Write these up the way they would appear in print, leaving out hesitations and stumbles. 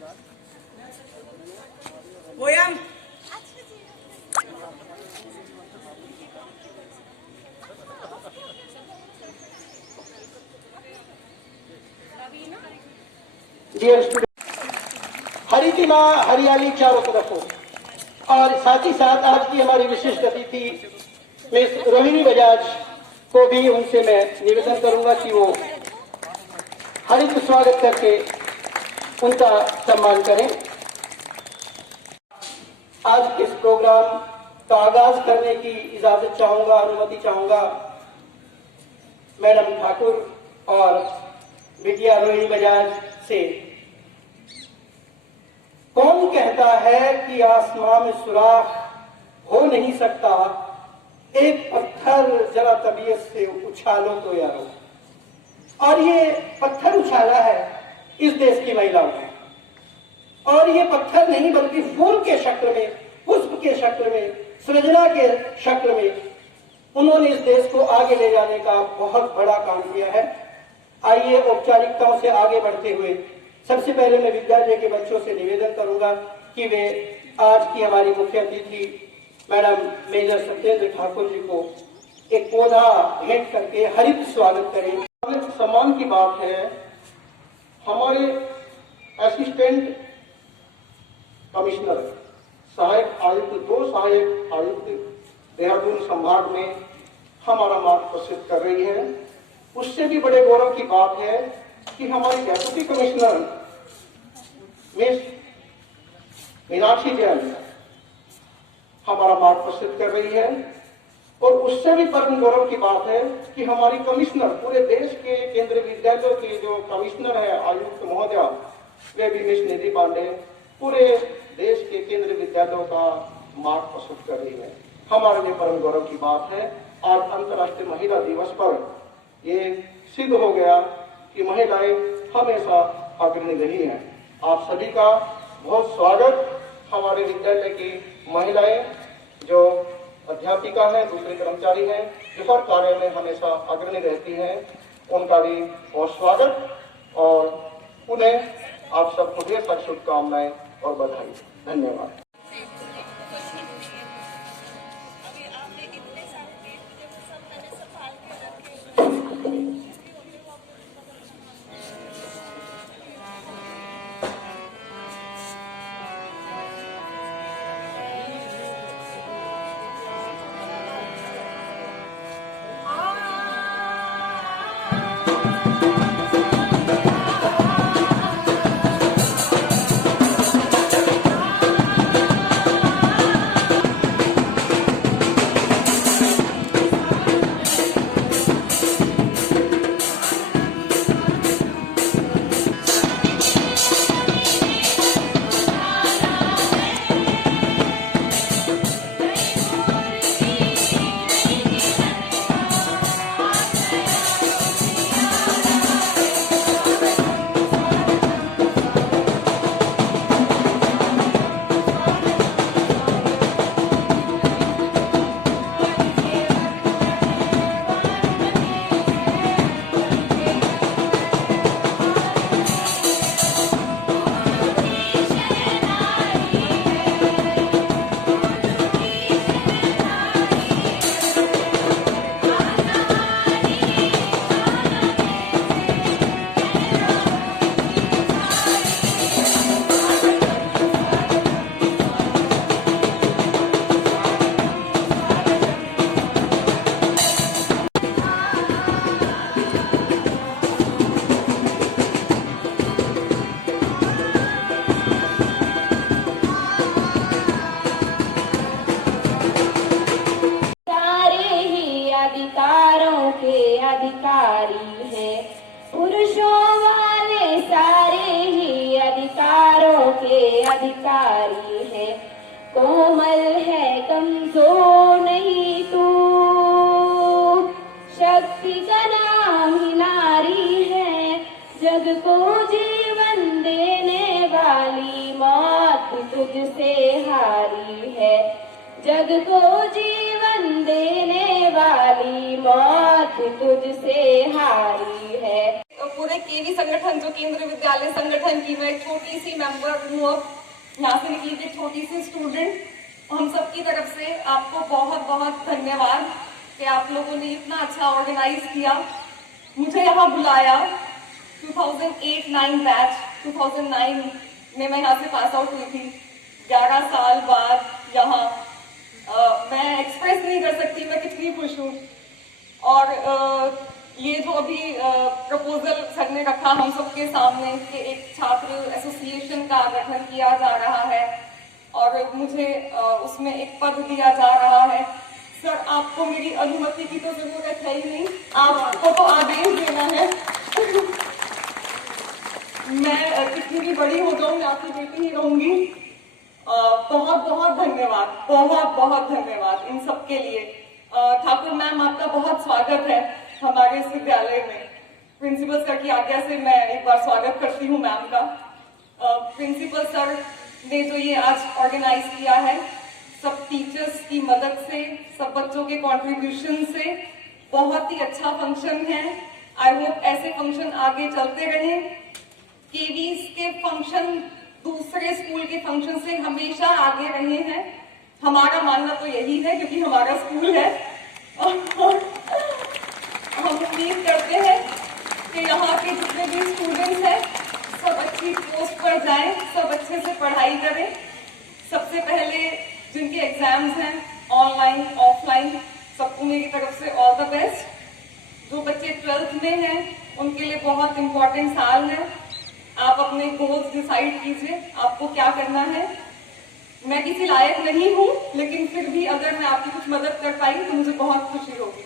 Poem dear student, हरी की माँ हरियाली चारों तरफ हो। और साथ ही साथ आज की हमारी विशिष्ट अतिथि मिस रोहिणी बजाज को भी उनसे मैं निवेदन करूंगा कि वो हरित स्वागत करके उनका सम्मान करें। आज इस प्रोग्राम का आगाज करने की इजाजत चाहूंगा, अनुमति चाहूंगा मैडम ठाकुर और बिटिया रोहिणी बजाज से। कौन कहता है कि आसमां में सुराख हो नहीं सकता, एक पत्थर जरा तबीयत से उछालो तो यारो। और ये पत्थर उछाला है इस देश की महिलाओं ने, और ये पत्थर नहीं बल्कि फूल के शक्ल में, पुष्प के शक्ल में, सृजना के शक्ल में उन्होंने इस देश को आगे ले जाने का बहुत बड़ा काम किया है। आइए औपचारिकताओं से आगे बढ़ते हुए सबसे पहले मैं विद्यालय के बच्चों से निवेदन करूंगा कि वे आज की हमारी मुख्य अतिथि मैडम मेजर सत्येंद्र ठाकुर जी को एक पौधा भेंट करके हरित स्वागत करें। सम्मान की बात है, हमारे असिस्टेंट कमिश्नर सहायक आयुक्त, 2 सहायक आयुक्त देहरादून संभाग में हमारा मार्गदर्शन कर रही है। उससे भी बड़े गौरव की बात है कि हमारी deputy commissioner miss Meenakshi Jain हमारा मार्गदर्शन कर रही है। और उससे भी परम गौरव की बात है कि हमारी कमिश्नर, पूरे देश के केंद्रीय विद्यालयों के जो कमिश्नर है आयुक्त महोदया, वे भी मिस निधि पांडे पूरे देश के केंद्रीय विद्यालयों का मार्गदर्शन कर रही है। हमारे लिए परम गौरव की बात है। आज अंतर्राष्ट्रीय महिला दिवस पर ये सिद्ध हो गया कि महिलाएं हमेशा अग्रणी रही हैं। आप सभी का बहुत स्वागत। हमारे विद्यालय की महिलाएं जो अध्यापिका हैं, दूसरे कर्मचारी हैं, जो हर कार्य में हमेशा अग्रणी रहती हैं, उनका भी बहुत स्वागत और उन्हें आप सबको ढेर सारी शुभकामनाएं और बधाई। धन्यवाद। अधिकारी है, पुरुषों वाले सारे ही अधिकारों के अधिकारी है। कोमल है कमजोर नहीं तू, शक्ति का नाम ही नारी है। जग को जीवन देने वाली मौत तुझसे हारी है। जग को जीवन देने वाली मौत तुझसे हारी है। पूरे केवी संगठन, जो केंद्रीय विद्यालय संगठन की मैं एक छोटी सी मेंबर हूँ, अब यहाँ से निकली थी छोटी सी स्टूडेंट, हम सबकी तरफ से आपको बहुत बहुत धन्यवाद कि आप लोगों ने इतना अच्छा ऑर्गेनाइज किया, मुझे यहाँ बुलाया। 2008-9 बैच, 2009 में मैं यहाँ से पास आउट हुई थी। 11 साल बाद यहाँ मैं एक्सप्रेस नहीं कर सकती मैं कितनी खुश हूँ। और ये जो अभी प्रपोजल सर ने रखा हम सबके सामने कि एक छात्र एसोसिएशन का गठन किया जा रहा है और मुझे उसमें एक पद दिया जा रहा है। सर, आपको मेरी अनुमति की तो जरूरत है ही नहीं, आपको तो आदेश देना है। मैं कितनी भी बड़ी हो जाऊं, मैं आपकी बेटी ही रहूंगी। बहुत बहुत धन्यवाद, बहुत बहुत धन्यवाद इन सब के लिए। ठाकुर मैम, आपका बहुत स्वागत है हमारे इस विद्यालय में। प्रिंसिपल सर की आज्ञा से मैं एक बार स्वागत करती हूँ मैम का। प्रिंसिपल सर ने जो ये आज ऑर्गेनाइज किया है, सब टीचर्स की मदद से, सब बच्चों के कंट्रीब्यूशन से बहुत ही अच्छा फंक्शन है। आई होप ऐसे फंक्शन आगे चलते रहें। केवीज के फंक्शन दूसरे स्कूल के फंक्शन से हमेशा आगे रहे हैं, हमारा मानना तो यही है, क्योंकि हमारा स्कूल है। हम उम्मीद करते हैं कि यहाँ के जितने भी स्टूडेंट्स हैं सब अच्छी पोस्ट पर जाएं, सब अच्छे से पढ़ाई करें। सबसे पहले जिनके एग्जाम्स हैं ऑनलाइन ऑफलाइन, सबको मेरी तरफ से ऑल द बेस्ट। जो बच्चे 12th में हैं उनके लिए बहुत इंपॉर्टेंट साल है। आप अपने गोल्स डिसाइड कीजिए, आपको क्या करना है। मैं किसी लायक नहीं हूँ, लेकिन फिर भी अगर मैं आपकी कुछ मदद कर पाई तो मुझे बहुत खुशी होगी।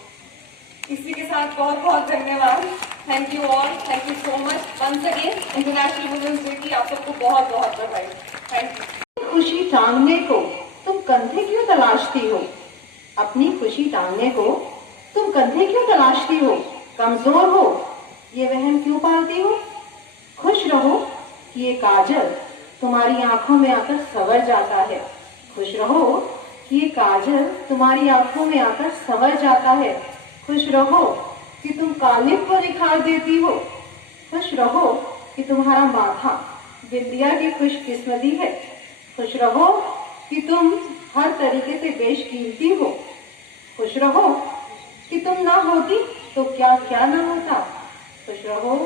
इसी के साथ बहुत बहुत धन्यवाद। Thank you all, thank you so much. Once again international women's day की आप सबको बहुत बहुत बधाई। Thank you. खुशी टांगने को तुम कंधे क्यों तलाशती हो? अपनी खुशी टांगने को तुम कंधे क्यों तलाशती हो? कमजोर हो ये वहम क्यों पालती हो? खुश रहो कि ये काजल तुम्हारी आंखों में आकर संवर जाता है। खुश रहो कि ये काजल तुम्हारी आंखों में आकर संवर जाता है। खुश रहो कि तुम कालिब को निखार देती हो। खुश रहो कि तुम्हारा माथा बिंदिया की खुशकिस्मती है। खुश रहो कि तुम हर तरीके से बेशकीमती हो। खुश रहो कि तुम ना होती तो क्या क्या ना होता। खुश रहो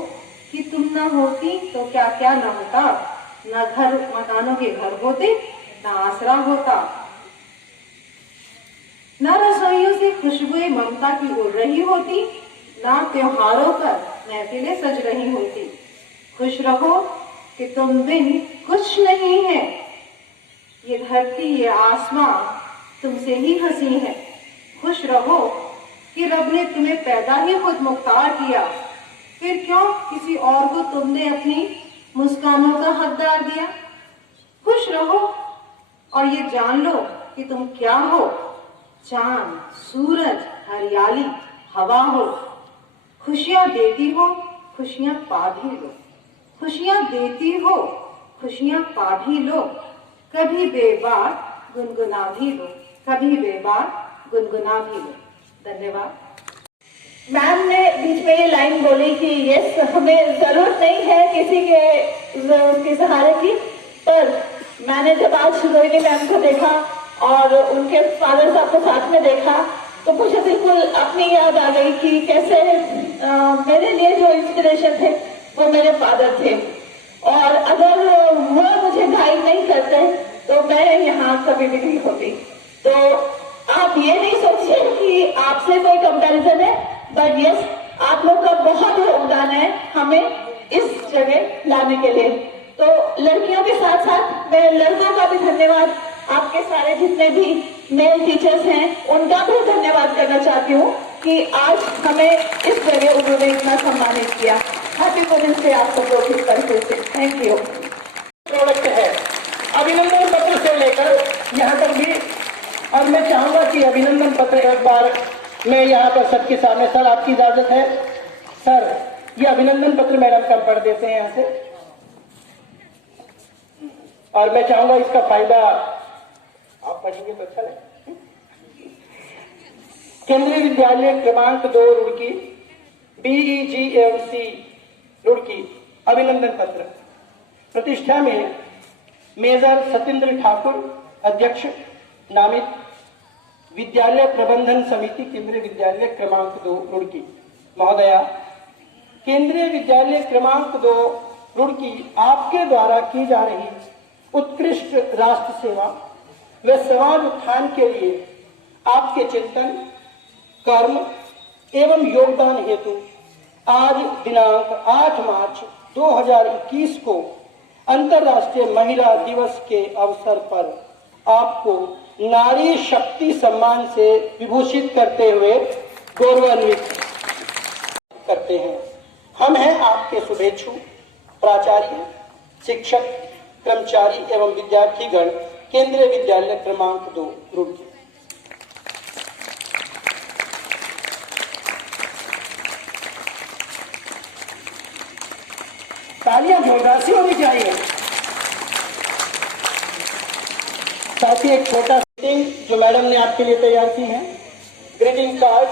कि तुम ना होती तो क्या क्या ना होता। ना घर मकानों के घर होते, ना आसरा होता, ना रसोइयों से खुशबुएं ममता की उड़ रही होती, ना त्योहारों पर महफिलें सज रही होती। खुश रहो कि तुम बिन कुछ नहीं है। ये धरती ये आसमां तुमसे ही हंसी है। खुश रहो कि रब ने तुम्हें पैदा ही खुद मुख्तार किया, फिर क्यों किसी और को तुमने अपनी मुस्कानों का हकदार दिया। खुश रहो और ये जान लो कि तुम क्या हो। चांद, सूरज, हरियाली, हवा हो। खुशियां देती हो, खुशियां पा भी लो। खुशियां देती हो, खुशियां पा भी लो। कभी बेबार गुनगुना भी लो, कभी बेबार गुनगुना भी लो। धन्यवाद। मैम ने बीच में ये लाइन बोली कि यस, हमें जरूरत नहीं है किसी के सहारे की, पर मैंने जब आज रोहिणी मैम को देखा और उनके फादर साहब को साथ में देखा तो मुझे बिल्कुल अपनी याद आ गई कि कैसे मेरे लिए जो इंस्पिरेशन थे वो मेरे फादर थे, और अगर वो मुझे गाइड नहीं करते तो मैं यहाँ कभी भी नहीं होती। तो आप ये नहीं सोचिए कि आपसे कोई कंपैरिजन है, बट यस, आप लोग का बहुत योगदान है हमें इस जगह लाने के लिए। तो लड़कियों के साथ साथ मैं लड़कों का भी धन्यवाद, आपके सारे जितने भी मेल टीचर्स हैं उनका भी धन्यवाद करना चाहती हूँ कि आज हमें इस जगह उन्होंने इतना सम्मानित किया। हैप्पी वुमेन्स डे आप सबको इस तरह से। Thank you. प्रोडक्ट है अभिनंदन पत्र से लेकर यहाँ तक भी, और मैं चाहूंगा कि अभिनंदन पत्र एक बार मैं यहाँ पर सबके सामने, सर आपकी इजाजत है सर, ये अभिनंदन पत्र मैडम का पढ़ देते हैं यहाँ से, और मैं चाहूंगा इसका फायदा आप पढ़ेंगे तो अच्छा लगे। केंद्रीय विद्यालय क्रमांक 2 रुड़की BEGMC रुड़की अभिनंदन पत्र। प्रतिष्ठा में मेजर सत्येंद्र ठाकुर, अध्यक्ष नामित विद्यालय प्रबंधन समिति केंद्रीय विद्यालय क्रमांक 2 रुड़की। महोदया, केंद्रीय विद्यालय क्रमांक 2 रुड़की आपके द्वारा की जा रही उत्कृष्ट राष्ट्र सेवा व समाज उत्थान के लिए आपके चिंतन, कर्म एवं योगदान हेतु आज दिनांक 8 मार्च 2021 को अंतर्राष्ट्रीय महिला दिवस के अवसर पर आपको नारी शक्ति सम्मान से विभूषित करते हुए गौरवान्वित करते हैं। हम हैं आपके शुभेच्छु प्राचार्य, शिक्षक, कर्मचारी एवं विद्यार्थीगण, केंद्रीय विद्यालय क्रमांक 2 रुड़की। तालियां जोरदार सी होनी चाहिए। साथ ही एक छोटा ग्रीटिंग जो मैडम ने आपके लिए तैयार की है, ग्रीटिंग कार्ड